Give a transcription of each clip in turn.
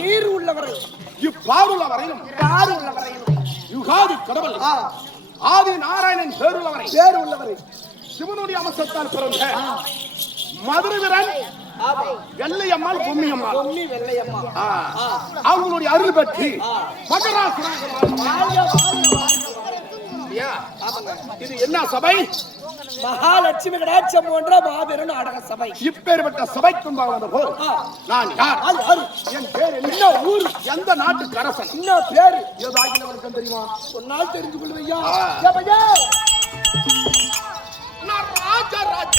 நீர் உள்ளவரை இப்பாருள்ளவரையும் யுகாதி கடவுள் ஆதி நாராயணன் பேருள்ளவரை சிவனுடைய அம்சத்தால் பிறந்த மதுரை வீரன் வெள்ளையம்மாள் பொம்மியம்மாள் அவங்களுடைய அருள் பெற்று இது என்ன சபை? மகாலட்சுமி கடாட்சம் போன்ற மாபெரும் நாடக சபை. இப்பேற்பட்ட சபைக்கு போல் நான் யார்? என் பேர் என்ன? ஊர் எந்த நாட்டுக்கு அரசன்? என்ன பேரு? ஏதாகினவனுக்கு தெரியுமா? சொன்னால் தெரிந்து கொள்வையா? நான் ராஜராஜ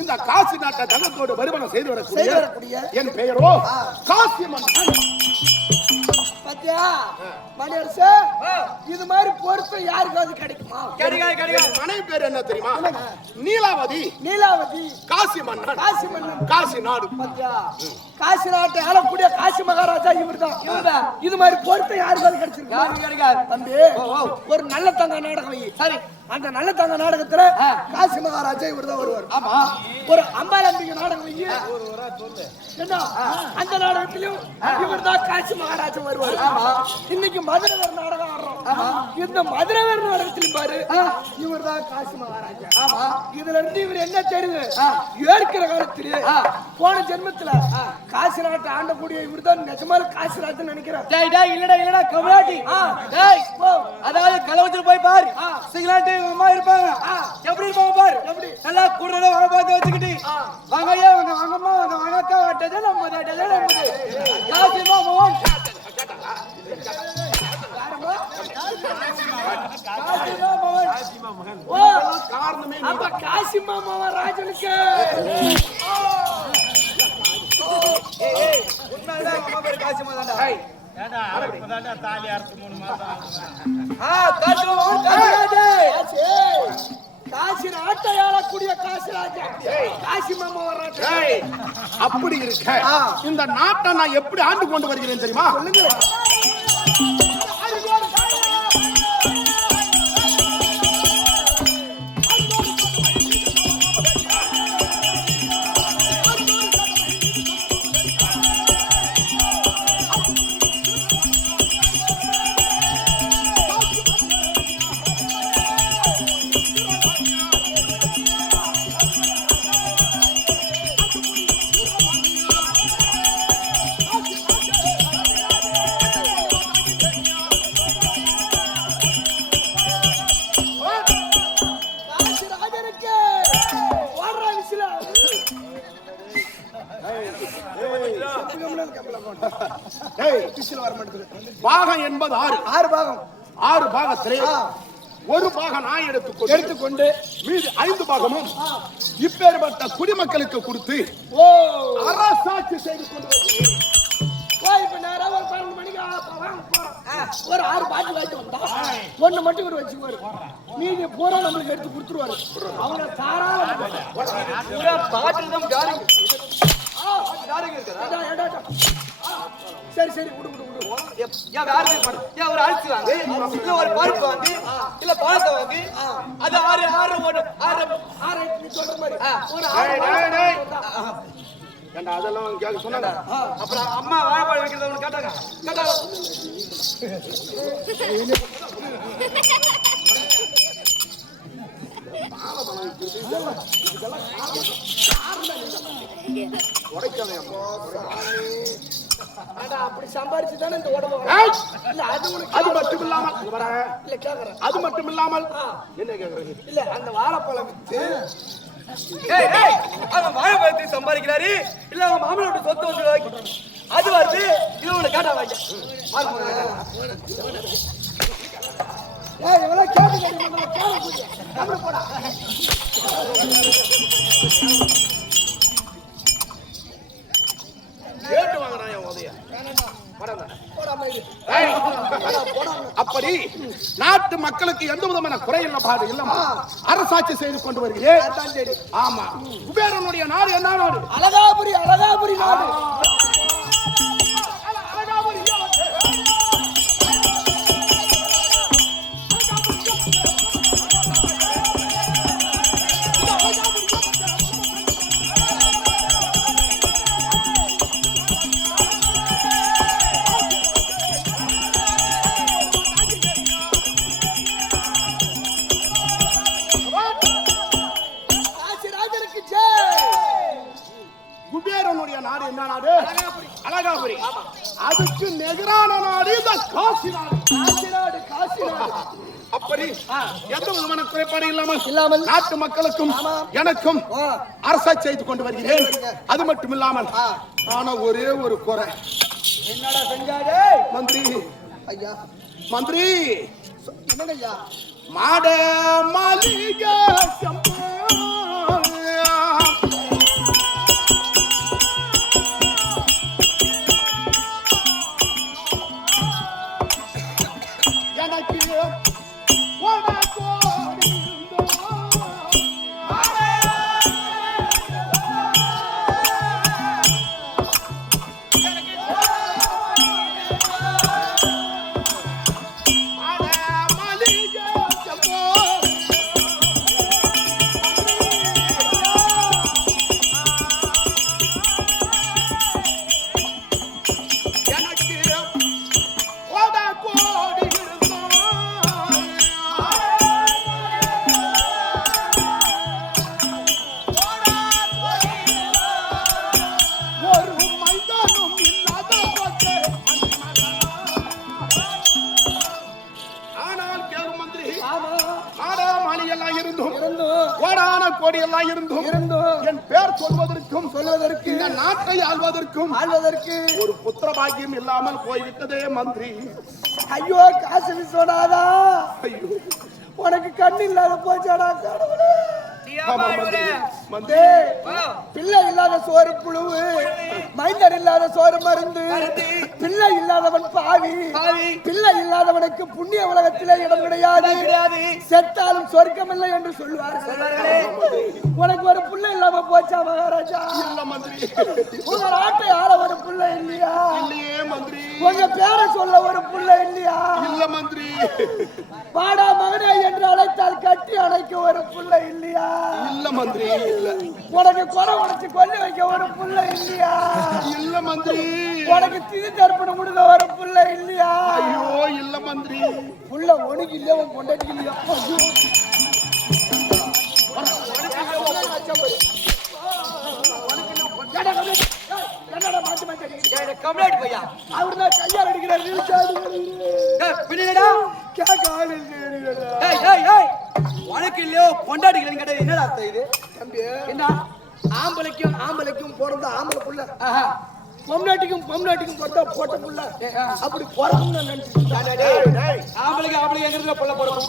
இந்த காசி நாட்டை தங்கத்தோடு வருமானம் செய்து வரக்கூடிய என் பெயரோ காசி மன்னன். இது மாதிரி பொறுப்பு யாருக்காவது கிடைக்குமா? மனைவி பேர் என்ன தெரியுமா? நீலாவதி. காசி மன்னன். காசி நாடு. காசி நாட்டை ஆளக்கூடிய காசி மகாராஜா இவர்தான். இது மாதிரி பொறுப்பு யாருக்காவது கிடைச்சிருக்கு? தம்பி, ஒரு நல்ல தங்க நாடகம் வை. சரி, அந்த நல்ல தங்க நாடகத்துல காசி மகாராஜா இவர்தான் வருவார். ஆமா. ஒரு அம்பாலம்பிகை நாடகம் வை. என்ன, அந்த நாடகத்திலும் இவர்தான் காசி மகாராஜா வருவார். இன்னைக்கு மதுரவர் நாடகம் ஆடுறோம். இந்த மதுரவர் நாடகத்திலும் பாரு, இவர்தான் காசி மகாராஜா. இதுல இருந்து இவர் என்ன தெரியுது? ஏற்கிற காலத்திலே போன ஜென்மத்துல காசி நாட்டை ஆண்டக்கூடிய இவர்தான் நிஜமான காசிராஜன் நினைக்கிறேன். இல்லடா கமலாட்டி. அதாவது கலவத்தில் போய் பாரு, சிங்களாட்டி அம்மா இருப்பாங்க. எப்படி இருப்பாங்க பாரு, நல்லா கூட வர பார்த்து வச்சுக்கிட்டு வாங்கய்யா வாங்கம்மா வாங்கக்கா வாட்டதே நம்ம காசிமா மோகன் காசிமா மோகன் ராஜனுக்கு காசிமா தாண்டா. தாலி அறுத்து 3 மாசம் காசி நாட்டையாளக்கூடிய காசி ராஜா காசி மாமா வர்றாங்க. ஏய், அப்படி இருக்க இந்த நாட்டை நான் எப்படி ஆண்டு கொண்டு வருகிறேன் தெரியுமா? காசி ராஜனுக்கு ஓடுற விசில ஏய், பாகம் என்பது 6 பாகம் 6 பாகத்திலே ஒரு பாகம் நான் எடுத்துக்கொண்டு மீது 5 பாகமும் இப்பேற்பட்ட குடிமக்களுக்கு கொடுத்து ஓ அரசாட்சி செய்து கொண்டு வருகிறேன். இப்ப நேரம் ஒரு 12 மணிக்கு வாங்க போறோம். ஒரு 6 பாட்டு வாங்கி வந்தா ஒண்ணு மட்டும் இவர் வச்சுக்குவாரு. மீதி பூரா நம்மளுக்கு எடுத்து கொடுத்துருவாரு. அவங்க தாராளமா பாட்டில் தான் ஜாரிங்க சரி சரி விடு ஏன் வேற ஏன் ஒரு அரிசி வாங்கி இல்ல ஒரு பருப்பு வாங்கி இல்ல பழத்தை வாங்கி அது 6 நீ சொல்ற மாதிரி ஒரு டேய், டேய், டேய். ஏண்டா, அதெல்லாம் கேட்க சொன்னாங்க. அப்புறம் அம்மா வாழைப்பழம் வைக்கிறத ஒன்று கேட்டாங்க அப்படி சம்பாரிச்சு தானே இந்த உடம்பு ஏய், இல்ல அது உனக்கு அது மட்டும் இல்லாமல் இங்க வர. இல்ல கேக்குறேன் அது மட்டும் இல்லாமல் என்ன கேக்குறது? இல்ல அந்த வாழைப்பழம் வித்து அவன் வாழைப்பழத்தை சம்பாதிக்கிறாரு இல்ல அவங்க மாமனோட சொத்து வந்து அது வருது இது ஒன்று கேட்டா வாங்க எவ்வளவு கேட்டு கேட்டு போடா கேட்டு வாங்குறான் என் உதய. போடாம இரு. ஏய், அப்படி நாட்டு மக்களுக்கு எந்த விதமான குறை இல்ல பாடு இல்லமா அரசாட்சி செய்து கொண்டு வருகிறேன். அதான் சரி. ஆமா, குபேரனுடைய நாடு என்ன நாடு? அழகாபுரி அழகாபுரி நாடு காசிராஜனுக்கு ஜெய். குபேரனுடைய நாடு என்ன நாடு? அழகாபுரி. அதுக்கு நிகரான நாடு இந்த காசி நாடு. காசிநாடு காசிநாடு அப்படி எந்த விதமான குறைபாடு இல்லாமல் இல்லாமல் நாட்டு மக்களுக்கும் எனக்கும் அரசாட்சி செய்து கொண்டு வருகிறேன். அது மட்டும் இல்லாமல் ஆனா ஒரே ஒரு குறை. என்னடா செஞ்சாடே மந்திரி ஐயா மந்திரி என்னங்க ஐயா மாட மாளிகை சம்பா எனக்கு உனக்கோடி கோடி எல்லாம் இருந்தும் என் பேர் சொல்வதற்கும் இந்த நாட்டை ஆள்வதற்கும் ஒரு புத்திர பாக்கியம் இல்லாமல் போய்விட்டதே மந்திரி. ஐயோ காசு சொன்னாதா ஐயோ, உனக்கு கண்ணு இல்லாத போச்சாடா கடவுளே. ஆமா மந்திரி. மந்திரி டேய், பிள்ளை இல்லாத சோறு புழுவு, மைந்தர் இல்லாத சோறு மருந்து, பிள்ளை இல்லாதவன் பாவி, பிள்ளை இல்லாதவனுக்கு புண்ணிய உலகத்திலே இடம் கிடையாது, செத்தாலும் சொர்க்கம் இல்லை என்று சொல்லுவார்களே. உனக்கு ஒரு பிள்ளை இல்லாம போச்சா மகாராஜா? இல்ல மந்திரி. உங்க நாட்டை ஆள ஒரு பிள்ளை இல்லையா? இல்லையே மந்திரி. உங்க பேரை சொல்ல ஒரு பிள்ளை இல்லையா? இல்ல மந்திரி. பாடா மகனே என்று அழைத்தால் கட்டி அணைக்க ஒரு பிள்ளை இல்லையா? இல்ல மந்திரி. இல்ல. உனக்கு கொலை உடைச்சு கொல்லி வைக்க ஒரு பிள்ளை இல்லையா? இல்ல மந்திரி. உனக்கு திதி தர்ப்பணம் கொடுக்க ஒரு பிள்ளை இல்லையா? ஐயோ இல்ல மந்திரி. புள்ள உனக்கு இல்லையா? உன் பொண்டாட்டிக்கு இல்லையா? ஐயோ. என்னடா மாத்தி மாத்தி அடிக்கிறீங்க? கம்ப்ளைண்ட் பையா அவர்தான் கையால் அடிக்கிறார், பின்னாடா கேட்க ஆள் இல்லையா? ஏய் ஏய் ஏய் உனக்கு இல்லையோ பொண்டாட்டிகள் கேட்டது என்னடா அர்த்தம் இது? தம்பி, என்ன ஆம்பளைக்கும் பிறந்த ஆம்பளை புள்ள, ஆஹா பொம்நாட்டிக்கும் பிறந்தா போட்ட புள்ள, அப்படி பிறகுன்னு நினைச்சிட்டு ஆம்பளைக்கு எங்க புள்ள பிறக்கும்?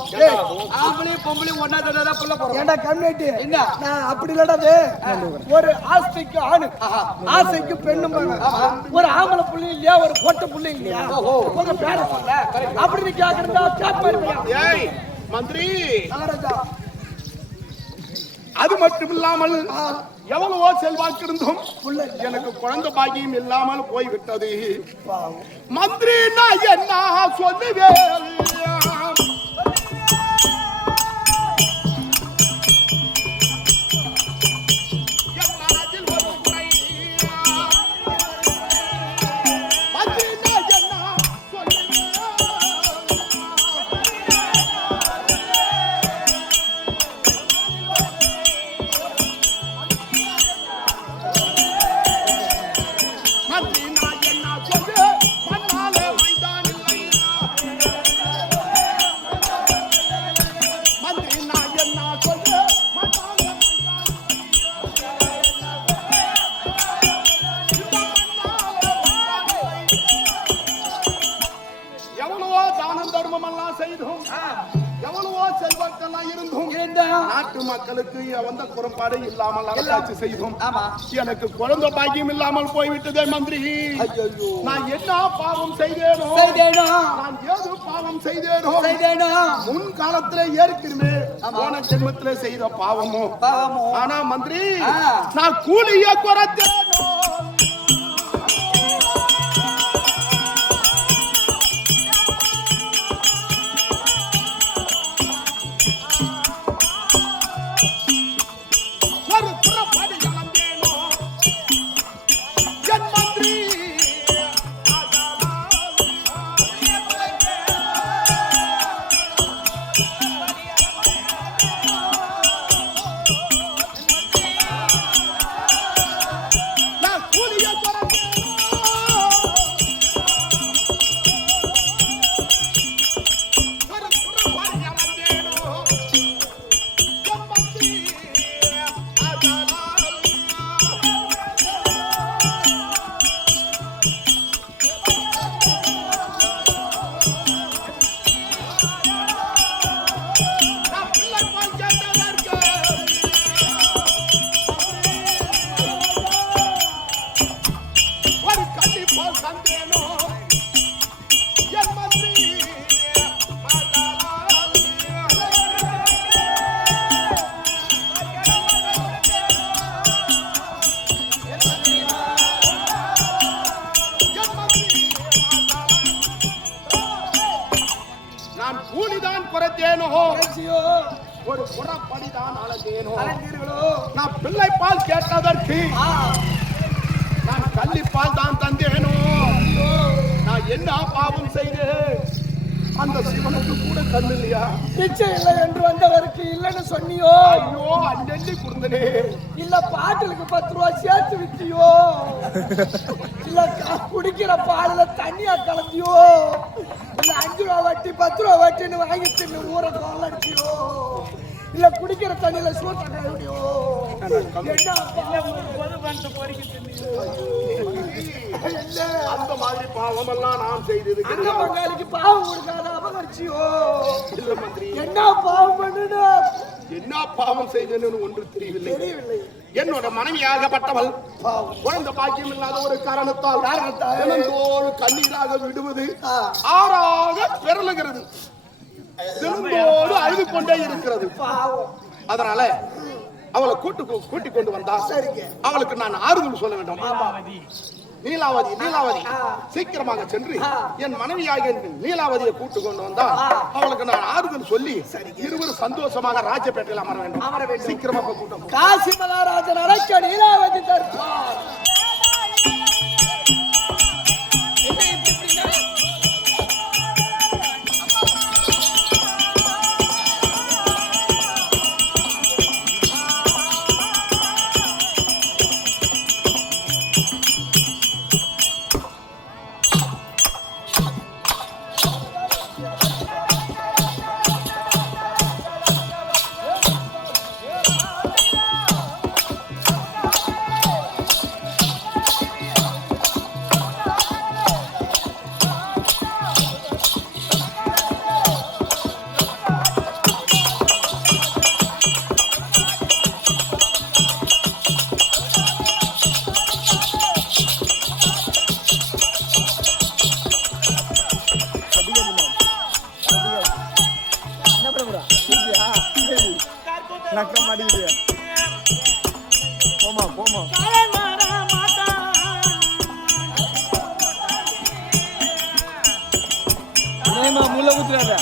ஆம்பளையும் பொம்பளையும் ஒன்னா தான் புள்ள பிறக்கும். ஏண்டா கம்யூனிட்டி என்ன நான் அப்படி இல்லடாது. ஒரு ஆஸ்திக்கு ஆணு, ஆசைக்கு பெண்ணும்பாங்க. ஒரு ஆம்பளை புள்ளி இல்லையா, ஒரு பொட்ட புள்ளி இல்லையா? உங்க பேரை சொல்ல அப்படின்னு கேக்குறதா கேட்பாருயா? ஏய் மந்திரி. மகாராஜா, அது மட்டும் இல்லாமல் எவ்வளவோ செல்வாக்கு இருந்தும் எனக்கு குழந்தை பாக்கியம் இல்லாமல் போய்விட்டது. மந்திரி நான் என்ன சொல்லுவேன்? எவ்வளவோ செல்வாக்கெல்லாம் இருந்தும் நாட்டு மக்களுக்கு வந்த குறைபாடு இல்லாமல் அரசாட்சி செய்தோம். எனக்கு குழந்தை பாக்கியம் இல்லாமல் போய்விட்டதே மந்திரி. நான் என்ன பாவம் செய்தேனோ, நான் ஏது பாவம் செய்தேனோ, முன் காலத்துல ஏற்கனவே போன ஜென்மத்துல செய்த பாவமோ. ஆனா மந்திரி நான் கூலிய குறைத்தேனோ. ஒரு புறப்படிதான் அழகேனோ. நான் பிள்ளை பால் கேட்டதற்கு நான் கள்ளிப்பால் தான் தந்தேனோ. நான் என்ன பாவம் செய்தேன்? அந்த சிவனுக்கு கூட கண்ணு இல்லையா? நிச்சயம் இல்லை என்று வந்தவருக்கு இல்லைன்னு சொன்னியோ? ஐயோ அஞ்சலி கொடுத்தனே. இல்ல பாட்டிலுக்கு 10 ரூபாய் சேர்த்து வித்தியோ? இல்ல குடிக்கிற பாலில தண்ணியா கலந்தியோ? இல்ல 5 ரூபாய் வட்டி 10 ரூபாய் வட்டின்னு வாங்கி தின்னு ஊரை கொள்ளடிச்சியோ? இல்ல குடிக்கிற தண்ணியில சூட்ட கழுவியோ? அந்த மாதிரி பாவம் எல்லாம் நான் செய்தது பங்காளிக்கு பாவம் கொடுக்காத அபகரிச்சியோ? இல்ல மந்திரி. என்ன பாவம் பண்ணுன? என்ன பாவம் செய்தேன்னு ஒன்று தெரியவில்லை. என்னோட மனைவியாகப்பட்டவள் குழந்தை பாக்கியம் இல்லாத ஒரு காரணத்தால் தினந்தோடு கண்ணீராக விடுவது ஆறாக பெறலுகிறது. தினந்தோடு அழுது கொண்டே இருக்கிறது. அதனால அவளை கூட்டிக் கொண்டு வந்தா அவளுக்கு நான் ஆறுதல் சொல்ல வேண்டும். நீலாவதி சீக்கிரமாக சென்று என் மனைவியாக நீலாவதியை கூட்டு கொண்டு வந்தா அவளுக்கு நான் ஆறுதல் சொல்லி இருவரும் சந்தோஷமாக ராஜபேட்டையில் அமர வேண்டும். சீக்கிரமாக கூட்டம் காசி மகாராஜன் அழைக்க நீலாவதி தருவார். முள்ள ஊத்துறாத.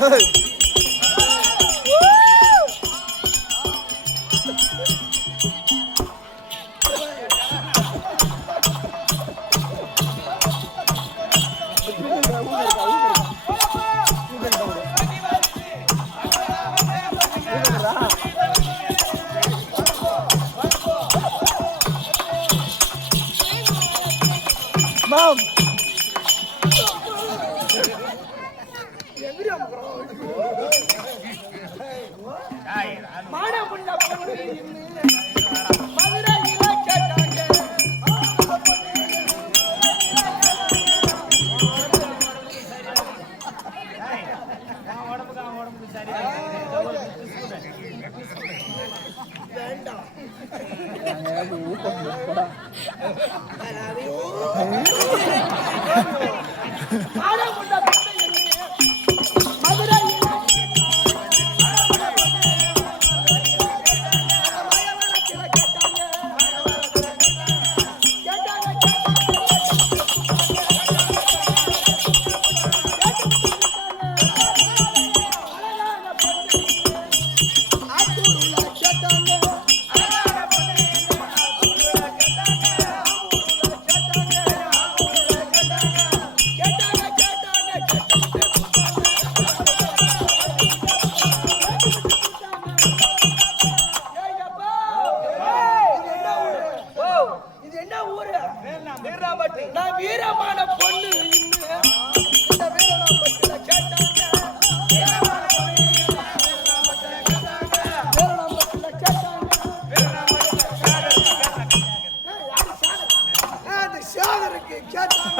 மாம் மாட முன்ன பொண்ணு மதுரையில கேட்டாங்க வேண்டாம் மாட முன்ன பொண்ணு மதுரையில நான் வீரமான பொண்ணு இந்த வீரநாமத்துல கேட்டாங்க வீரநாமத்துல கேட்டாங்க அந்த சாகருக்கு கேட்டாங்க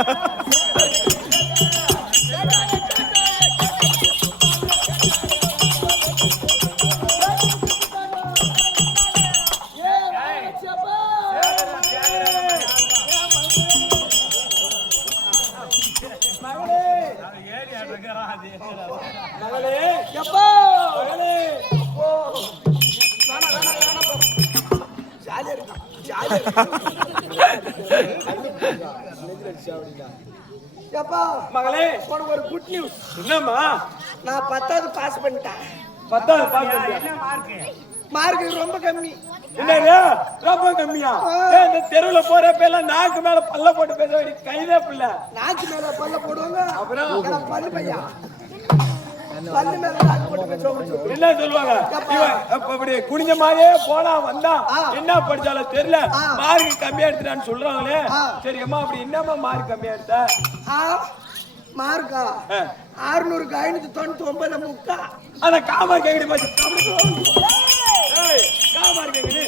மகளே உனக்கு ஒரு குட் நியூஸ். என்னம்மா? நான் 10வது பாஸ் பண்ணிட்டேன். 10வது பாஸ் பண்ணியா? மார்க் ரொம்ப கம்மி. என்னங்க ரொம்ப கம்மியா? ஏய் இந்த தெருவுல போறப்ப எல்லாம் நாக்கு மேல பல்ல போட்டு பேச வேண்டிய கைதே புள்ள. நாக்கு மேல பல்ல போடுவாங்க. அப்புறம் நான் பல்லு பையா. பல்லு மேல நாக்கு போட்டு பேசுவாங்க. என்ன சொல்லுவாங்க? இவன் அப்படி குனிஞ்ச மாதிரியே போனா வந்தா என்ன படிச்சாலும் தெரியல மார்க் கம்மியா எடுத்துட்டான்னு சொல்றாங்களே. சரி அம்மா அப்படி என்னம்மா மார்க் கம்மியா எடுத்த? மார்க்கா 600க்கு 599 முக்கா. அத காமார் கேக்குடி பாத்து. ஏய் காமார் கேக்குடி.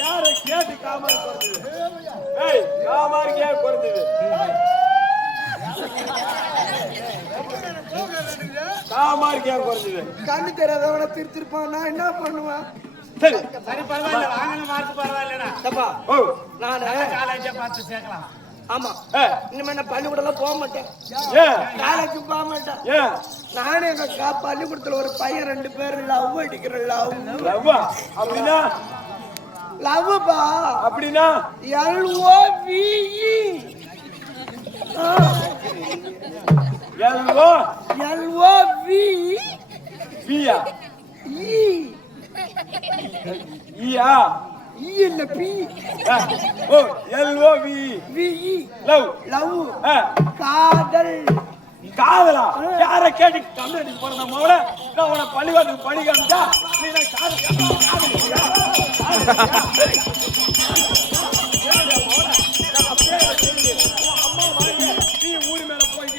யார கேட்டு காமார் போறது? ஏய் காமார் கே போறது. காமார் கே போறது. கண்ணு தெரியாதவன திருத்திருப்பான். நான் என்ன பண்ணுவேன்? சரி சரி பரவாயில்ல வாங்கின மார்க் பரவாயில்லடா. தப்பா ஓ நானே காலேஜே பார்த்து சேர்க்கலாம். ஆமா இனிமே நான் பள்ளிக்கூடலாம் போக மாட்டேன். ஏன் காலேஜுக்கு போக மாட்டேன். ஏன் நானே எங்க பள்ளிக்கூடத்துல ஒரு பையன் 2 பேர் லவ் அடிக்கிற லவ். லவ்வா அப்படினா லவ்பா அப்படினா LOVE LOVE பியா E ஈயா E இல்ல P ஓ LOVE VE லவ் லவ் காதல். காதலா? யார கேட்டு கம்யூனிட்டி போறத மோள நான் உன பள்ளிவாசலுக்கு பணி காமிச்சா நீ நான் காதலியா? நீ ஊரு மேல போய்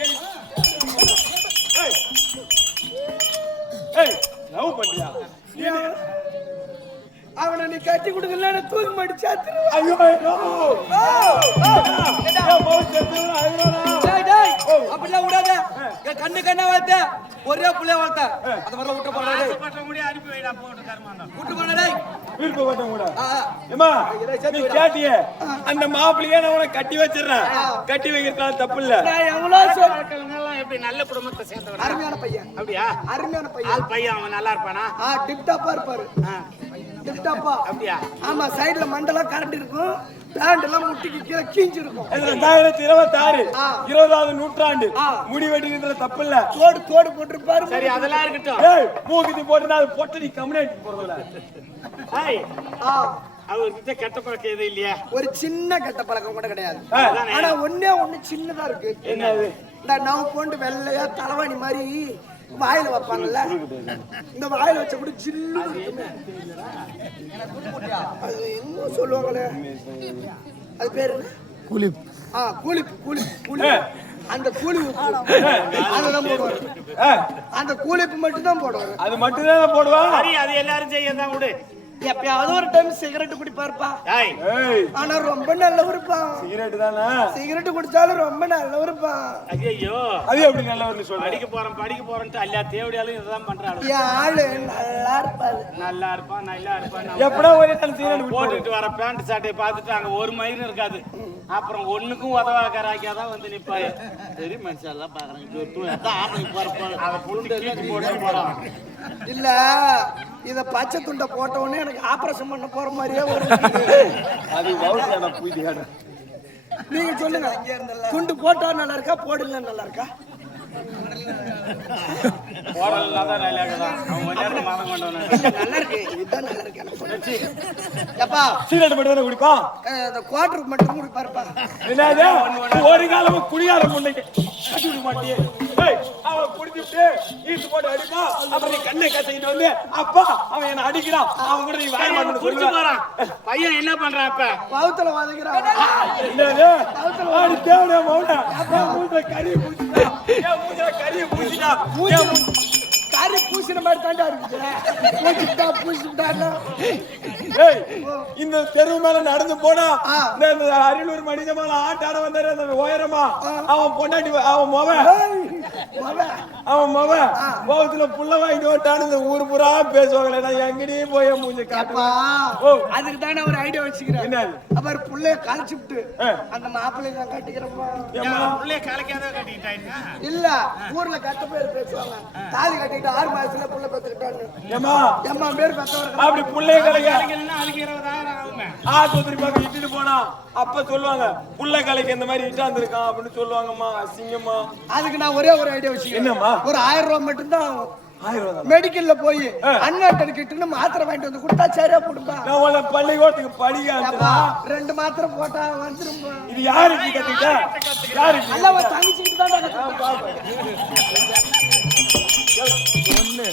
ஏய் லவ் பண்றியா? அவனை நீ கட்டி கொடுக்கல தூக்கி மாட்டி சாத்துரு. ஐயோ ஐயோ அப்படிலாம் விடாத. கண்ணு கண்ணா வளர்த்த ஒரே புள்ளைய வளர்த்த அந்த மாதிரி விட்டு போனாடே பட்ட முடிய அனுப்பி வைடா போட்டு கர்மாந்தம். விட்டு போனாடே விருப்பப்பட்ட கூட ஏமா நீ கேட்டியே அந்த மாப்பிள்ளையே நான் உனக்கு கட்டி வச்சிடுறேன். கட்டி வைக்கிறதுனால தப்பு இல்ல. நான் எவ்வளவு இருக்கிறவங்க எல்லாம் எப்படி நல்ல குடும்பத்தை சேர்ந்தவனா? அருமையான பையன். அப்படியா? அருமையான பையன். ஆள் பையன் அவன் நல்லா இருப்பானா? டிப் டாப்பா இருப்பாரு. டிப் டாப்பா அப்படியா? ஆமா சைடுல மண்டலம் கரண்ட் இருக்கும். பேண்ட் எல்லாம் முட்டிக்கு கீழே கீஞ்சிருக்கும். 2026 20வது நூற்றாண்டு முடி வெட்டிக்கிறதுல தப்பு இல்ல. தோடு போட்டிருப்பாரு. சரி அதெல்லாம் இருக்கட்டும். ஏய் மூக்குத்தி போட்டுனா அது பொட்டடி கம்யூனிட்டி போறதுல. ஏய் அவர்கிட்ட கெட்ட பழக்கம் எதுவும் இல்லையா? ஒரு சின்ன கெட்ட பழக்கம் கூட கிடையாது. அதானே. ஆனா ஒண்ணு சின்னதா இருக்கு. என்னது? இந்த நவ போண்டு வெள்ளையா தலைவாணி மாதிரி வாயில வைப்பாங்கல்ல, இந்த வாயில வச்ச கூட ஜில்லு இருக்குமே. அது என்ன சொல்லுவாங்களே, அது பேரு கூலிப். கூலிப். அந்த கூலிப்பு அதெல்லாம் போடுவாரு. அந்த கூலிப்பு மட்டும் தான் போடுவாரு. அது மட்டும் தான் போடுவா. சரி அது எல்லாரும் செய்யதான் விடு. எப்பயாவது ஒரு டைம் சிகரெட் குடிப்பாருப்பா. ஏய் ஆனா ரொம்ப நல்லவருப்பா. சிகரெட் தானே? சிகரெட் குடிச்சாலும் ரொம்ப நல்லவருப்பா. ஐயோ அது எப்படி நல்லவர்னு சொல்ற? படிக்க போறேன்ட்டு எல்லா தேவடியாலும் இதுதான் பண்றாங்க. என் ஆளு நல்லா இருப்பாரு. நல்லா இருப்பான். எப்படா ஒரே நாள் சிகரெட் போட்டுட்டு வர பேண்ட் சட்டையை பார்த்துட்டு அங்க ஒரு மயிரும் இருக்காது. அப்புறம் ஒண்ணுக்கும் உதவாக்கராக்கியாதான் வந்து நிப்பாய. சரி மனுஷன் எல்லாம் பாக்குறாங்க. இல்ல இத பச்சை துண்டை போட்ட உடனே எனக்கு ஆபரேஷன் பண்ண போற மாதிரியே ஒரு அது வவுசான புய்தியாட. நீங்க சொல்லுங்க, துண்டு போட்டா நல்லா இருக்கா போடல நல்லா இருக்கா? நல்லா இருக்கு, இதுதான் நல்லா இருக்கு எனக்கு சொல்லுச்சு. எப்பா சிகரெட் மட்டும் தானே குடிப்பா? இந்த குவார்டருக்கு மட்டும் குடிப்பாருப்பா. என்னது? ஒரு காலமும் குடியார முன்னைக்கு கட்டி விட மாட்டியே. ஏய் அவன் குடிச்சிட்டு ஈட்டு போட்டு அடிப்பா. அப்புறம் நீ கண்ணை கத்திக்கிட்டு வந்து அப்பா அவன் என்ன அடிக்கிறான், அவன் கூட நீ வாய மாட்டேன்னு சொல்லுவான். பையன் என்ன பண்றான் இப்ப? பவுத்துல வதக்கிறான். என்னது? ஆடி தேவனே மௌன மூஞ்சில கறியை பூசிட்டா. ஏன் மூஞ்சில கறியை பூசிட்டா? கறி பூசின மாதிரி தாண்டா இருக்குது. பூசிட்டான்னா ஏய் இந்த தெரு மேல நடந்து போனா இந்த அரியலூர் மனிதமான ஆட்டாட வந்தாரு அந்த உயரமா அவன் பொண்டாட்டி அவன் மவன் கோவத்துல புள்ள வாங்கிட்டு வட்டான்னு இந்த ஊர் பூரா பேசுவாங்களே. நான் எங்கடி போய் மூஞ்சி காட்டுவா? அதுக்கு தானே ஒரு ஐடியா வச்சுக்கிறேன். என்னது? அப்புறம் புள்ளைய கழிச்சுட்டு அந்த மாப்பிள்ளைய நான் கட்டிக்கிறப்பா. புள்ளைய கலைக்காத கட்டிக்கிட்டாங்க. இல்ல ஊர்ல கட்ட பேர் பேசுவாங்க, தாலி கட்டிட்டு 6 மாசத்துல புள்ள பெத்துக்கிட்டான்னு. எம்மா பேர் பெத்தவர்கள் அப்படி புள்ளைய கலைக்க அதுக்கு 20,000 ஆகுமே. ஆஸ்பத்திரி பக்கம் இட்டுட்டு போனா அப்ப சொல்லுவாங்க புள்ள கலைக்கு இந்த மாதிரி இட்டாந்துருக்கான் அப்படின்னு சொல்லுவாங்கம்மா. அசிங்கம்மா. அதுக்கு நான் ஒரே ஒரு ஐடியா வச்சுக்கிறேன். என்னம்மா? ஒரு 1000 ரூபாய் மட்டும்தான் ஆகும். 1000 ரூபாய் மெடிக்கல்ல போய் அன்வான்டட் கிட்டுன்னு மாத்திரை வாங்கிட்டு வந்து கொடுத்தா சரியா போடும்பா. நான் உன்னை பள்ளிக்கூடத்துக்கு படிக்க 2 மாத்திரை போட்டா வந்துரும்பா. இது யாருக்கு கத்துக்கிட்டா? யாருக்கு? நல்லா தங்கிச்சுக்கிட்டு தான் ஒண்ணு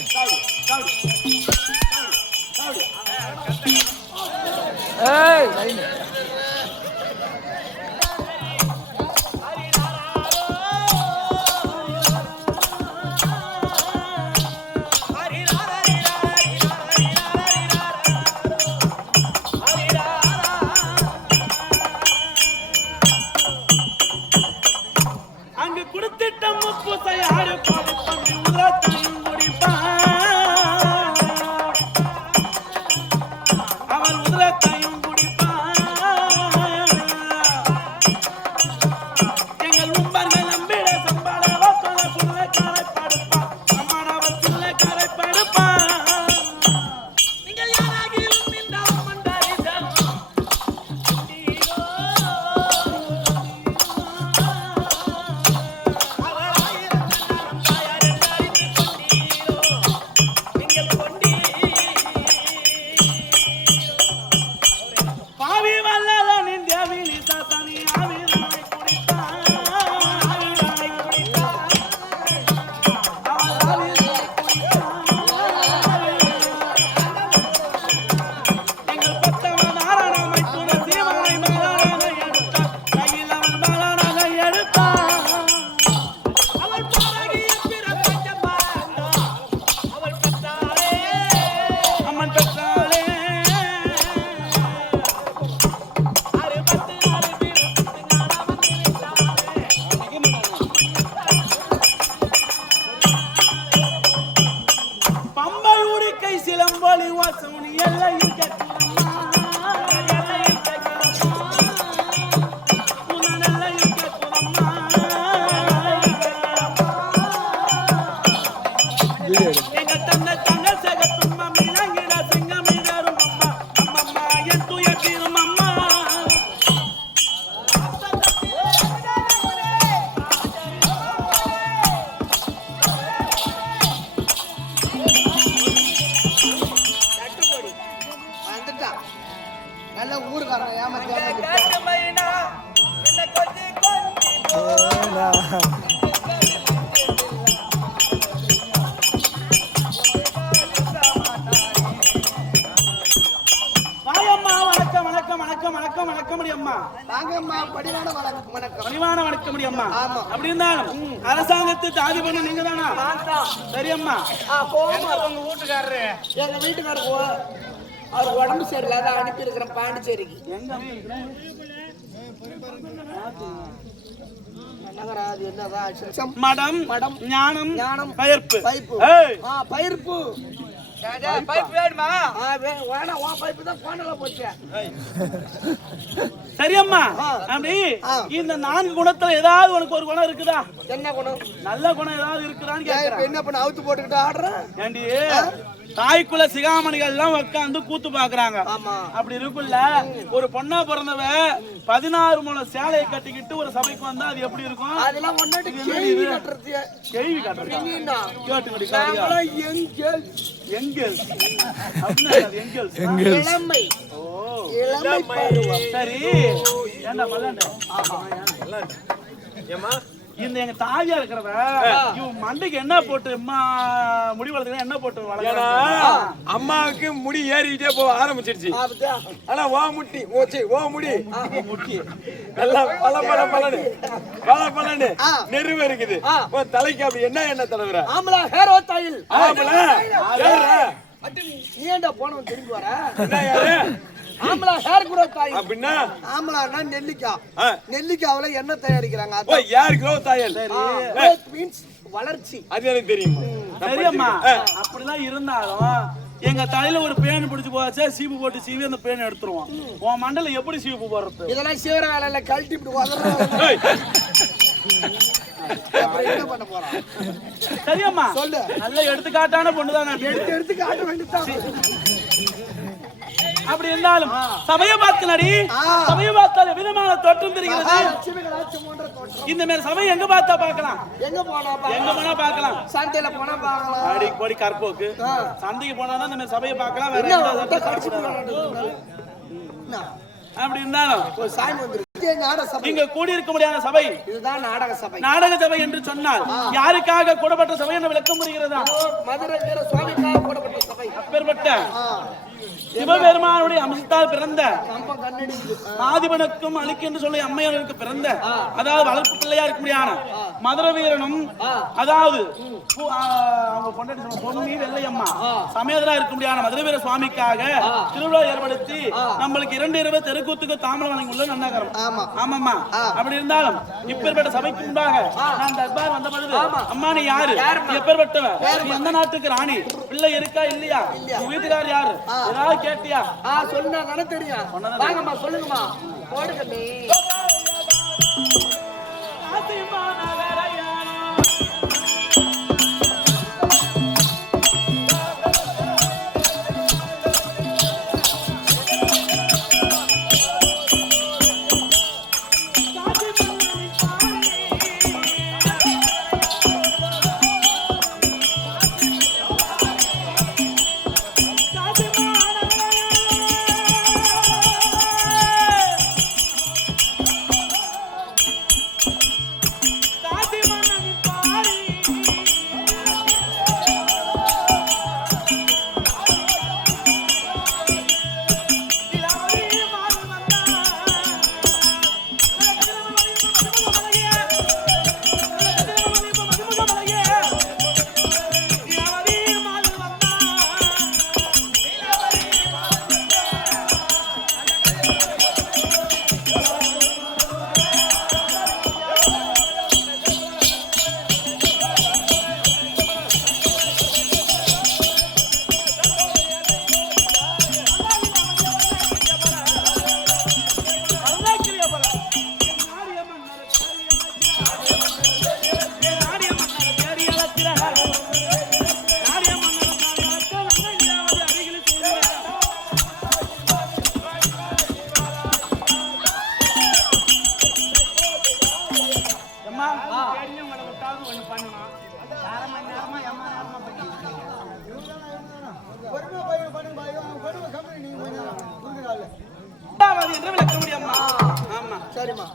அங்கு கொடுத்திட்ட முப்பு தயாரு பண்ணி உதரத்தையும் முடிப்பான். அவன் உதரத்தையும் குடிப்பான். எங்கள் உம்பர்கள் நம்பிட சம்பாடவ சொல்ல சொல்ல காரை படுப்பான். அம்மானவ சொல்ல காரை படுப்பான். நீங்கள் யாராகிலும் இந்த மண்டரிதம் அம்மா வாங்கம்மா பணிவான வணக்கம். பணிவான வணக்கம் முடி அம்மா. ஆமா. அப்படி இருந்தாலும் அரசாங்கத்தை தாதி பண்ண நீங்க தானா? சரி அம்மா. கோவமா உங்க வீட்டுக்காரரு எங்க வீட்டுக்காரருக்கு அவர் உடம்பு சரியில்லாத அனுப்பி இருக்கிறேன் பாண்டிச்சேரிக்கு. எங்க நகராது என்னதான் மடம் மடம் ஞானம் ஞானம் பயிர்ப்பு பைப்பு ஏய் பயிர்ப்பு பைப் வேணுமா? வேணாம் உன் பைப்பு தான் போனல போச்சு. சரி அம்மா. அப்படி இந்த 4 குணத்துல ஏதாவது உனக்கு ஒரு குணம் இருக்குதா? என்ன குணம்? நல்ல குணம் ஏதாவது இருக்குதான்னு இப்ப கேக்குறேன். என்ன பண்ண அவுத்து போட்டுக்கிட்டு ஆடுறேன்? ஏண்டி தாய்க்குள்ள சிகாமணிகள் எல்லாம் உட்காந்து கூத்து பாக்குறாங்க. ஆமா. அப்படி இருக்குல்ல ஒரு பொண்ணா பிறந்தவ 16 முழம் சேலையை கட்டிக்கிட்டு ஒரு சபைக்கு வந்தா அது எப்படி இருக்கும்? அதெல்லாம் ஒன்னாட்டி கேள்வி கட்டுறது. கேள்வி கட்டுறது நீனா கேட்டுக்கிட்டு நாங்களாம் எங்கள் எங்கேல் அப்படின்னா அது எங்கேல் இளமை ஓ இளமை பருவம். சரி ஏண்டா மல்லாண்ட ஏமா இந்த எங்க தாயா இருக்கிறவ இவன் மண்டைக்கு என்ன போட்டு முடி வளர்த்துக்க என்ன போட்டு வளர்க்க? அம்மாவுக்கு முடி ஏறிக்கிட்டே போக ஆரம்பிச்சிருச்சு. ஆனா ஓ முட்டி ஓ முடி நல்லா பல நெருவு இருக்குது. உன் தலைக்கு அப்படி என்ன தடவுற? ஆம்பளை ஹேர் ஆயில். ஆம்பளை நீ ஏன்டா போனவன் திரும்பி வர? என்ன யாரு? ஆம்பளை ஹேர் குரோத் ஆயில். அப்படின்னா ஆம்பளைன்னா நெல்லிக்காவுல என்ன தயாரிக்கிறாங்க? ஓ யாருக்கு தாயல் மீன்ஸ் வளர்ச்சி. அது எனக்கு தெரியுமா? சரியம்மா. அப்படிலாம் இருந்தாலும் எங்க தலையில ஒரு பேன் பிடிச்சு போச்சா சீப்பு போட்டு சீவி அந்த பேன் எடுத்துருவோம். உன் மண்டல எப்படி சீப்பு போடுறது? இதெல்லாம் சீவர வேலையில கழட்டி இப்படி உதறோம். என்ன பண்ண போறான்? சரியம்மா சொல்லு. நல்ல எடுத்துக்காட்டான பொண்ணுதான். எடுத்து காட்ட வேண்டியதான். அப்படி இருந்தாலும் சபையை பார்த்து நடி. சபையை பார்த்தால் விதமான தோற்றம் தெரிகிறது. இந்த மாதிரி சபை எங்க பார்த்தா பார்க்கலாம்? எங்க போனா பார்க்கலாம்? சந்தையில போனா பார்க்கலாம். அடி போடி கற்போக்கு சந்தைக்கு போனாதான் இந்த மாதிரி சபையை பார்க்கலாம். வேற எந்த கடிச்சு அப்படி இருந்தாலும் ஒரு சாமி வந்துருக்கு. நாடக சபை. இங்க கூடியிருக்க முடியாத சபை இதுதான் நாடக சபை. நாடக சபை என்று சொன்னால் யாருக்காக கூடப்பட்ட சபை என்று விளக்கம் புரிகிறதா? மதுரை வீர சுவாமிக்காக கூடப்பட்ட சபை. அப்பேற்பட்ட சிவபெருமானுடைய அம்சத்தால் பிறந்த ஆதிபனுக்கும் அழிக்கு என்று சொல்லி அம்மையாருக்கு பிறந்த அதாவது வளர்ப்பு பிள்ளையா இருக்க முடியான மதுரை வீரனும் அதாவது அவங்க கொண்டாடி பொன்னி வெள்ளையம்மா சமேதரா இருக்க முடியான மதுரை வீர சுவாமிக்காக திருவிழா ஏற்படுத்தி நம்மளுக்கு 2 இரவு தெருக்கூத்துக்கு தாமரை வழங்கி உள்ள நன்னகரம். ஆமாம்மா. அப்படி இருந்தாலும் இப்பேற்பட்ட சபைக்கு முன்பாக நான் தர்பார் வந்த பொழுது அம்மா நீ யாரு? எப்பேற்பட்டவ? நீ எந்த நாட்டுக்கு ராணி? பிள்ளை இருக்கா இல்லையா? வீட்டுக்காரர் யாரு? ஏதாவது கேட்டியா? சொல்லுங்க தானே தெரியும். வாங்கம்மா சொல்லுங்கம்மா. போடுங்கண்ணே.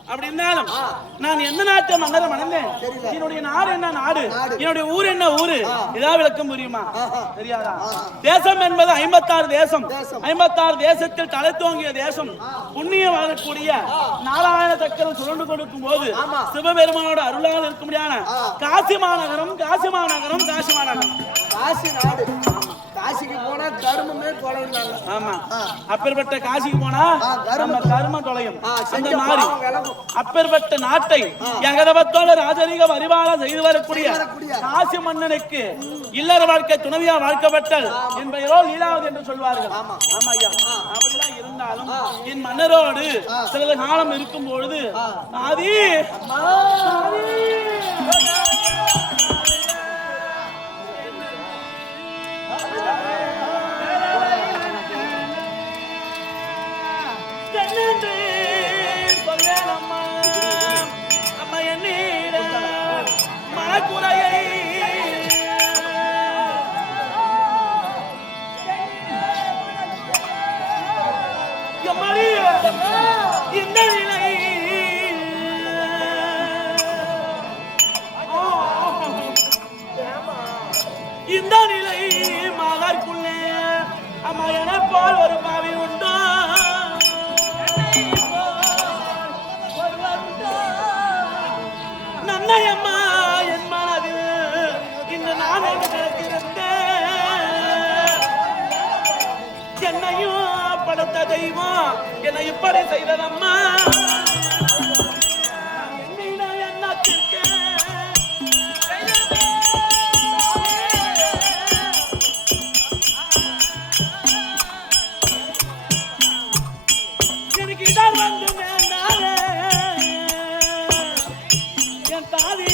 அப்படி இருந்தாலும் நான் எந்த நாட்டு மன்னரை மணந்தேன், என்னுடைய நாடு என்ன நாடு, என்னுடைய ஊர் என்ன ஊரு, ஏதாவது விளக்கம் புரியுமா? தெரியாதா? தேசம் என்பது 56 தேசம். 56 தேசத்தில் தலை தோங்கிய தேசம். புண்ணியம் வாழக்கூடிய நாராயண சக்கரம் சுரண்டு கொடுக்கும் போது சிவபெருமானோட அருளால் இருக்க முடியாத காசி மாநகரம், காசி மாநகரம், காசி மாநகரம், காசி நாடு. காசிக்கு போனா கருமமே தொலைறாங்க. ஆமா, அப்பேற்பட்ட காசிக்கு போனா நம்ம கர்மம் தொலையும். அந்த மாதிரி அப்பேற்பட்ட நாட்டை எங்கதவத்தோட ராஜரீக பரிபாலம் செய்து வரக்கூடிய காசி மன்னனுக்கு இல்லற வாழ்க்கை துணைவியா வாழ்க்கப்பட்டல் என்பதோ லீலாவதி என்று சொல்வார்கள். ஆமா ஐயா, அப்படிலாம் இருந்தாலும் என் மன்னரோடு சிறிது காலம் இருக்கும் பொழுது ஆதி இந்த நிலை இந்த நிலை மகாக்குள்ளே அம்மா என போல் ஒரு பாவி உண்டோ, நன்னையம்மா என் மனதில் இன்று நான் கிடக்கிறேன். என்னையும் படுத்த தெய்வம் என்னை இப்படி செய்ததம்மா. எனக்கு இதான் வந்து என் தாதி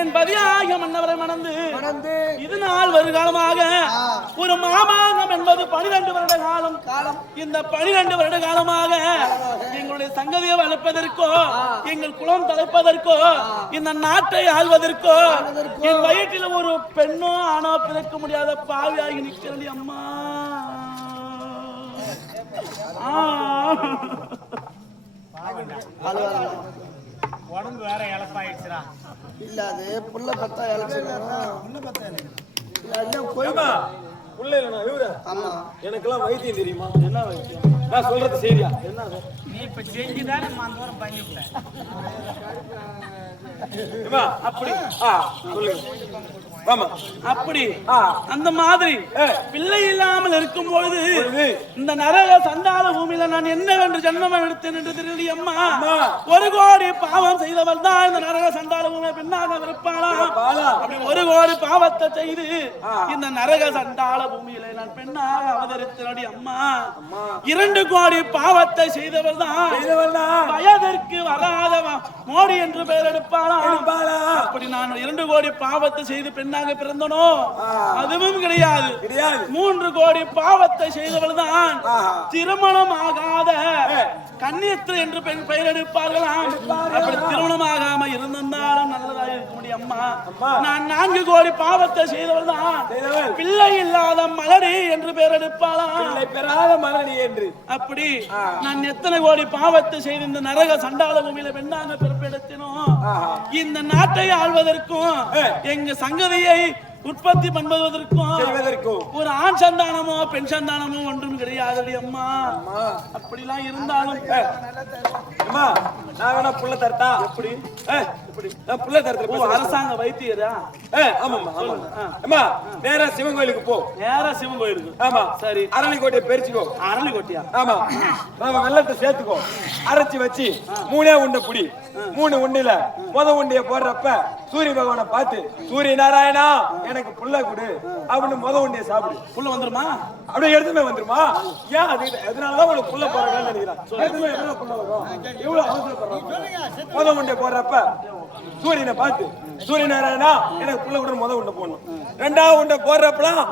என் பதியாக மன்னவரை மணந்து இது நாள் வருகாலமாக ஒரு மாமாங்கம் என்பது 12 வருட காலம். இந்த 12 வருட காலமாக எங்களுடைய சங்கதியை வளர்ப்பதற்கோ, எங்கள் குலம் தலைப்பதற்கோ, இந்த நாட்டை ஆள்வதற்கோ என் வயிற்றில் ஒரு பெண்ணோ ஆணோ பிறக்க முடியாத பாவியாகி நிற்கிறது அம்மா. உடம்பு வேற இழப்பாயிடுச்சுடா. இல்ல அது புள்ள பத்தா எனக்கெல்லாம் வைத்தியம் தெரியுமா? என்ன வைத்தியம்? நான் சொல்றது சரியா? என்ன நீ இப்ப செஞ்சுதான் நம்ம அந்த தூரம் பண்ணிவிட்டேன். அப்படி சொல்லுங்க. ஆமா, அப்படி அந்த மாதிரி பிள்ளை இல்லாமல் இருக்கும் பொழுது இந்த நரக சண்டால பூமியில நான் என்னவென்று ஜன்மம் எடுத்தேன் என்று தெரியல அம்மா. 1 கோடி பாவம் செய்தவர் தான் இந்த நரக சண்டால பூமியை பெண்ணாக இருப்பாளா? அப்படி 1 கோடி பாவத்தை செய்து இந்த நரக சண்டால பூமியில நான் பெண்ணாக அவதரித்தனடி அம்மா. 2 கோடி பாவத்தை செய்தவர் தான் வயதிற்கு வராதவா மோடி என்று பெயர் எடுப்பாளா? அப்படி நான் 2 கோடி பாவத்தை செய்து பெண்ணாக பிறந்தனோ? அதுவும் கிடையாது. 3 கோடி பாவத்தை செய்தவள் தான் திருமணம் ஆகாத கன்னியத்திரை என்று பெயர் எடுப்பார்களாம். அப்படி திருமணம் ஆகாம இருந்திருந்தாலும் நல்ல மேலதாக இருக்க முடியும் அம்மா. நான் 4 கோடி பாவத்தை செய்தவள் தான் பிள்ளை இல்லாத மலடி என்று பெயர் எடுப்பாளாம். பிள்ளை பெறாத மலடி என்று. அப்படி நான் எத்தனை கோடி பாவத்தை செய்து இந்த நரக சண்டாள பூமியில பெண்ணாக பிறப்பெடுத்தினோ இந்த நாட்டை ஆள்வதற்கும் எங்க சங்கதியை உற்பத்தி பண்ணுவதற்கும் ஒரு ஆண் சந்தானமோ பெண் சந்தானமோ ஒன்றும் கிடையாது அம்மா. அப்படிலாம் இருந்தாலும் நான் வேணா புள்ள தரட்டா? எப்படி நான் புள்ள தரேன். அரசாங்க வைத்தியரா? ஆமா. நேரா சிவன் கோயிலுக்கு போ. நேரா சிவன் கோயிலுக்கு? ஆமா. சரி. அரளிக்கோட்டையை பெருச்சுக்கோ. அரளிக்கோட்டையா? ஆமா. நம்ம வெள்ளத்தை சேர்த்துக்கோ, அரைச்சி வச்சு 3 உண்டை புடி. 3 உண்டில முத உண்டிய போடுறப்ப சூரிய பகவானை பார்த்து சூரிய நாராயணா எனக்கு புள்ள கொடு அப்படின்னு முத உண்டிய சாப்பிடு. புள்ள வந்துருமா? அப்படியே எடுத்துமே வந்துருமா? ஏன் அது எதனாலதான் உனக்கு புள்ள போறாங்கன்னு நினைக்கிறேன். புள்ள வரும் எவ்வளவு அவசரப்படுறாங்க. முத உண்டிய போடுறப்ப சூரியனை பார்த்து சூரிய நாராயணா எனக்கு புள்ள கூட முத உண்டை போடணும். 2வது உண்டை போடுறப்பலாம்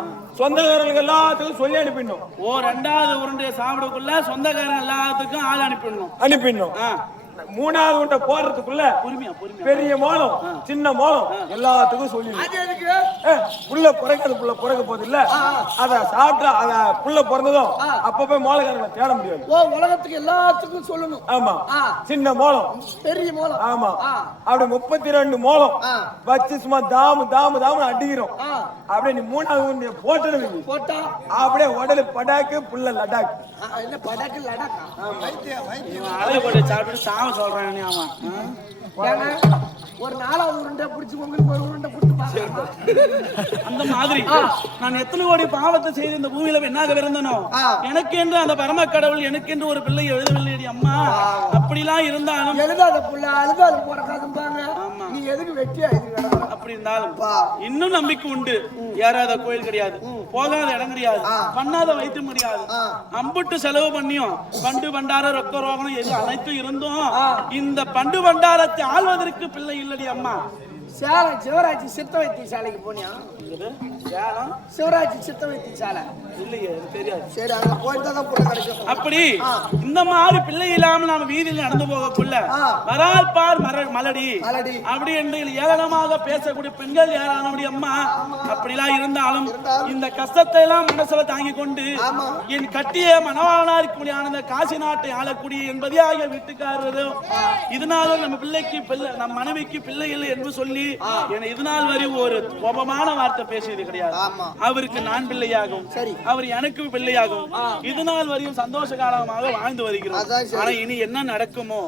சொந்தக்காரர்களுக்கு எல்லாத்துக்கும் சொல்லி அனுப்பிடணும். 2வது உருண்டையை சாப்பிடக்குள்ள சொந்தக்காரன் எல்லாத்துக்கும் ஆள் அனுப்பிடணும். 3வது உண்டை போடுறதுக்குள்ள பெரிய மோளம் சின்ன மோளம் எல்லாத்துக்கும் சொல்லி புள்ள பிறக்க போது இல்ல அத சாப்பிட்டா அத புள்ள பிறந்ததும் அப்ப போய் மோளக்காரங்களை தேட முடியாது. உலகத்துக்கு எல்லாத்துக்கும் சொல்லணும். ஆமா. சின்ன மோளம் பெரிய மோளம். ஆமா. அப்படி 32 மோளம் வச்சு சும்மா தாமு அடிக்கிறோம். அப்படியே நீ 3வது உண்டிய போட்டா அப்படியே உடலு படாக்கு புள்ள லடாக்கு. என்ன படாக்கு லடாக்கா? சொல்றாங்க. ஒரு 4வது உருண்டை பிடிச்சி உங்களுக்கு ஒரு உருண்டை கொடுத்து அந்த மாதிரி நான் எத்தனை கோடி பாவத்தை செய்து இந்த பூமியில என்னாக பிறந்தனோ எனக்கு என்று அந்த பரம கடவுள் எனக்கு என்று ஒரு பிள்ளை எழுதவில்லை அம்மா. அப்படிலாம் இருந்தாலும் எழுதாத புள்ள அழுதாலும் போறக்காதும்பாங்க. நீ எதுக்கு வெட்டியா அப்படி இருந்தாலும் இன்னும் நம்பிக்கை உண்டு. ஏறாத கோயில் கிடையாது, போகாத இடம் கிடையாது, பண்ணாத வைத்தியம் கிடையாது. அம்புட்டு செலவு பண்ணியும் பண்டு பண்டார ரொக்க ரோகணம் எது அனைத்தும் இருந்தும் இந்த பண்டு பண்டாரத்தை ஆள்வதற்கு பிள்ளை இல்லடி அம்மா. சேலம் சிவராஜ் சித்த வைத்தியசாலைக்கு போனியா? சேலம் சிவராஜ் சித்த வைத்தியசாலை இல்லையே, தெரியாது. சரி, அங்க போயிட்டு தான் புள்ள கிடைக்கும். அப்படி இந்த மாதிரி பிள்ளை இல்லாம நாம வீதியில் நடந்து போகக்குள்ள வரால் பார் மலடி அப்படி என்று ஏளனமாக பேசக்கூடிய பெண்கள் ஏராளம் அம்மா. அப்படிலாம் இருந்தாலும் இந்த கஷ்டத்தை எல்லாம் மனசுல தாங்கி கொண்டு என் கட்டிய மனவாளனா இருக்கக்கூடிய அந்த காசி நாட்டை ஆளக்கூடிய என்பதையாக வீட்டுக்காரரும் இதனாலும் நம்ம பிள்ளைக்கு பிள்ளை நம் மனைவிக்கு பிள்ளை இல்லை என்று சொல்லி என்னை இதனால் வரை ஒரு கோபமான வார்த்தை பேசியது கிடையாது. அவருக்கு நான் பிள்ளையாகும், அவர் எனக்கு பிள்ளையாகும். இதனால் வரையும் சந்தோஷ காலமாக வாழ்ந்து வருகிறோம். ஆனா இனி என்ன நடக்குமோ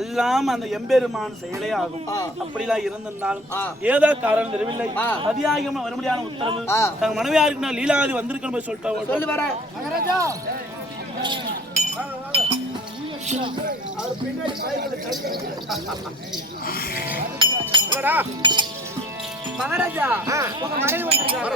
எல்லாம் அந்த எம்பெருமான் செயலே ஆகும். அப்படிலாம் இருந்திருந்தாலும் ஏதோ காரணம் தெரியவில்லை. அதிகாரமா வரும்படியான உத்தரவு தன் மனைவியாருக்கு நான் லீலாவதி வந்திருக்கணும் சொல்லிட்டு சொல்லி வரேன். மகாராஜா உங்க மனைவி வந்திருக்காங்க.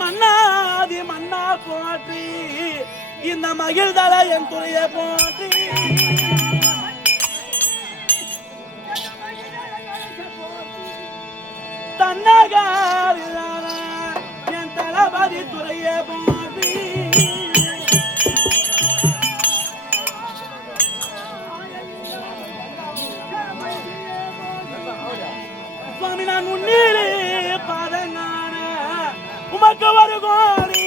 மன்னாதி மன்னா போற்றி இந்த மகிழ்தல என் துறைய போற்றி தன்னகாரிலான என் தளபதி துறைய போற்றி சுவாமி நான் உன்னீரே பாதங்கான உமக்கு வருகோரி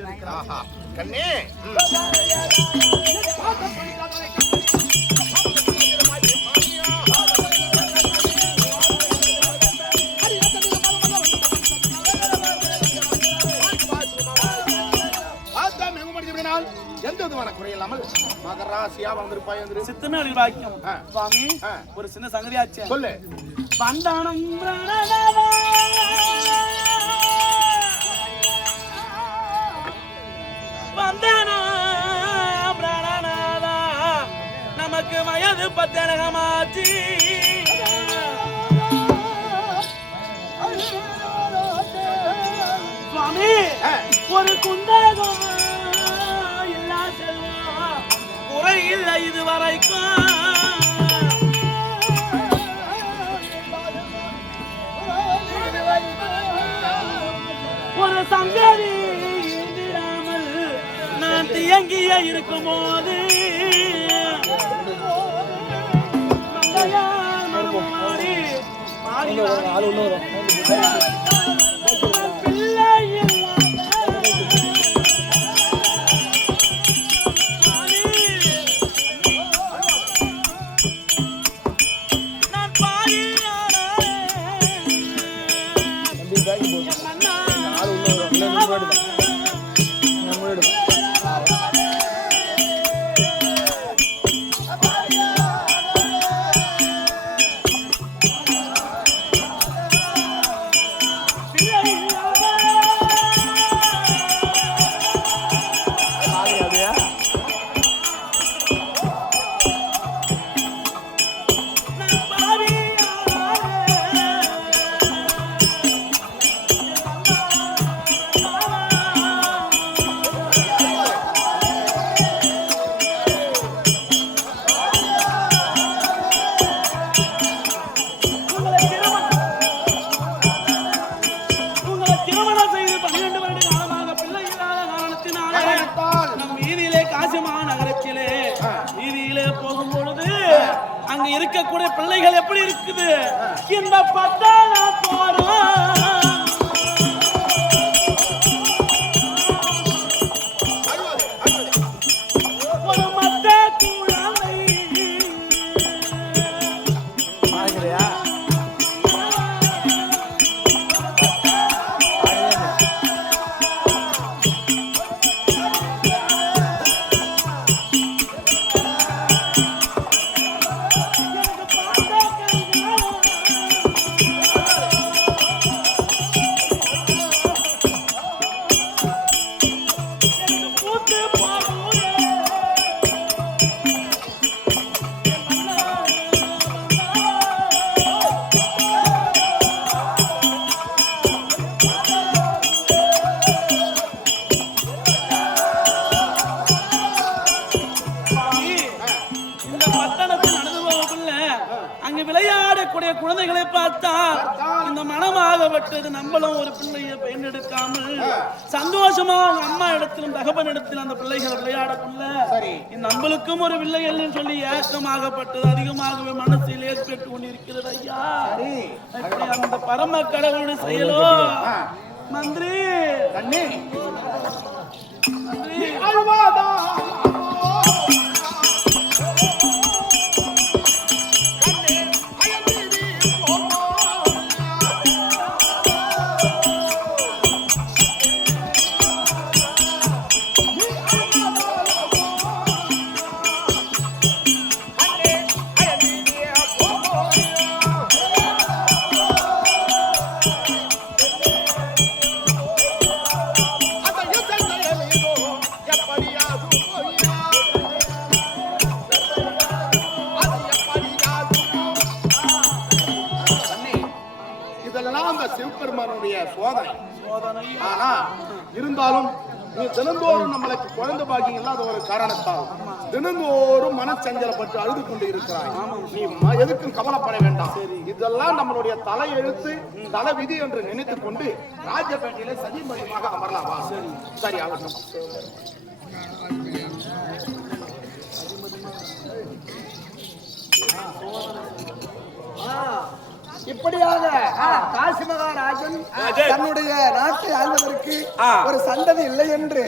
சொல்லியிருக்கிறார். கண்ணே எந்த விதமான குறை இல்லாமல் மகராசியா வந்திருப்பாய் என்று சித்தமே அழி வாக்கியம். சுவாமி ஒரு சின்ன சங்கதியாச்சு சொல்லு. பந்தானம் நமக்கு வயது 10 சுவாமி ஒரு குந்தகம் இல்லா செல்வம் குறை இல்லை இது வரைக்கும். ஒரு சங்கதி இல்லாமல் நான் தியங்கிய இருக்கும் போது அங்க இருக்கக்கூடிய பிள்ளைகள் எப்படி இருக்குது இந்த பட்டாள போறோம் ஒரு மத்த கூடாமை விளையாடக்கூடிய குழந்தைகளை பார்த்தா இந்த மனமாகப்பட்டது நம்மளும் ஒரு பிள்ளையை பயனெடுக்காமல் சந்தோஷமா அம்மா இடத்திலும் தகப்பன் இடத்திலும் அந்த பிள்ளைகளை விளையாடக்குள்ள நம்மளுக்கும் ஒரு பிள்ளைகள் சொல்லி ஏக்கமாகப்பட்டது அதிகமாகவே மனசில் ஏற்பட்டு கொண்டிருக்கிறது ஐயா. அந்த பரம கடவுளுடைய செயலோ மந்திரி சோதனை. ஆனா இருந்தாலும் நீ தினந்தோறும் நம்மளுக்கு குழந்தை பாக்கியம் இல்லாத ஒரு காரணத்தால் தினந்தோறும் மனச்சஞ்சலப்பட்டு அழுது கொண்டு இருக்கிறாய். நீ எதுக்கும் கவலைப்பட வேண்டாம். இதெல்லாம் நம்மளுடைய தலை எழுத்து தலை விதி என்று நினைத்துக் கொண்டு ராஜபேட்டையிலே சதிமயமாக அமரலாமா? சரி ஆகட்டும். இப்படியாக காசி மகாராஜன் தன்னுடைய நாட்டை ஆள்வதற்கு ஆ. ஒரு சந்ததி இல்லை என்று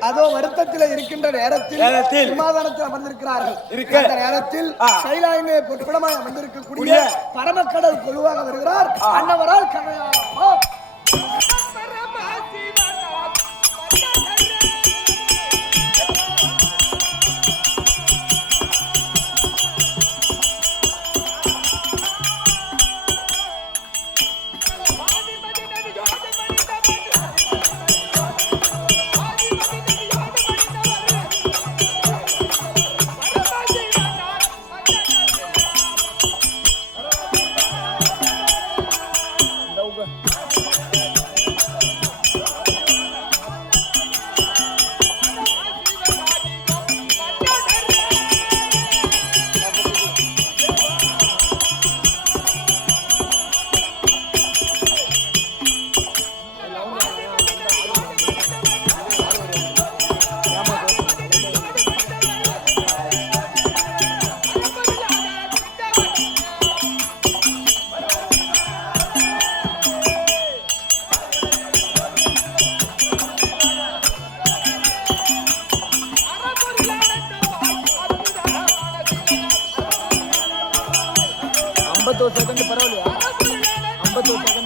அதோ வருத்தத்தில் இருக்கின்ற நேரத்தில் சிம்மாசனத்தில் அமர்ந்திருக்கிறார்கள். அந்த நேரத்தில் கைலாயமே பொற்பிடமாய் அமர்ந்திருக்கக்கூடிய பரமக்கடல் கொலுவாக வருகிறார் அன்னவரால் கதையாரோ. செகண்ட் பரவாயில்லையா 51 செகண்ட்